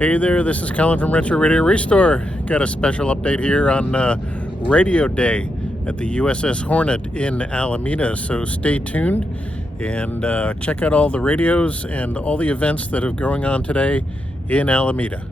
Hey there, this is Colin from Retro Radio Restore. Got a special update here on Radio Day at the USS Hornet in Alameda. So stay tuned and check out all the radios and all the events that are going on today in Alameda.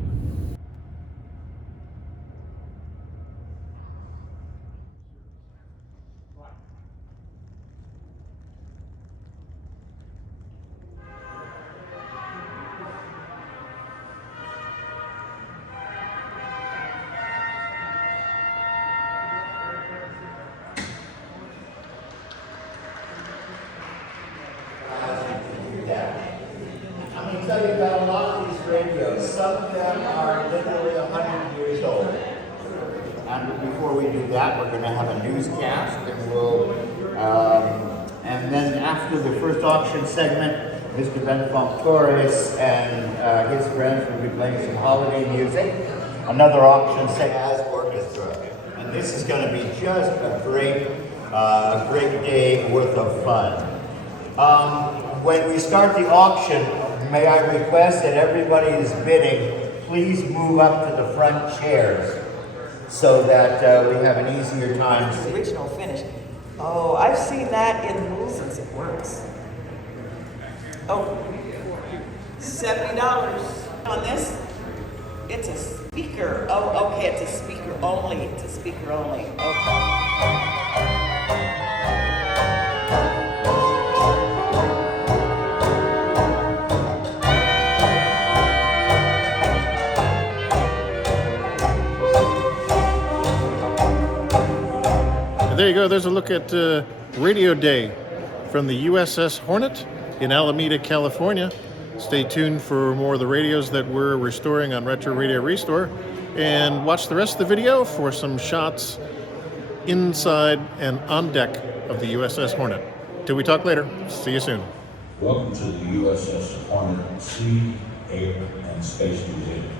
I'm going to tell you about a lot of these radios. Some of them are literally 100 years old. And before we do that, we're going to have a newscast, and then after the first auction segment, Mr. Ben Torres and his friends will be playing some holiday music. Another auction segment as orchestra, and this is going to be just a great day worth of fun. When we start the auction, may I request that everybody is bidding, please move up to the front chairs so that we have an easier time. Original finish. Oh, I've seen that in movies. It works. Oh, $70 on this. It's a speaker. Oh, okay, it's a speaker only. It's a speaker only. Okay. There you go, there's a look at Radio Day from the USS Hornet in Alameda, California. Stay tuned for more of the radios that we're restoring on Retro Radio Restore, and watch the rest of the video for some shots inside and on deck of the USS Hornet. Till we talk later, see you soon. Welcome to the USS Hornet Sea, Air, and Space Museum.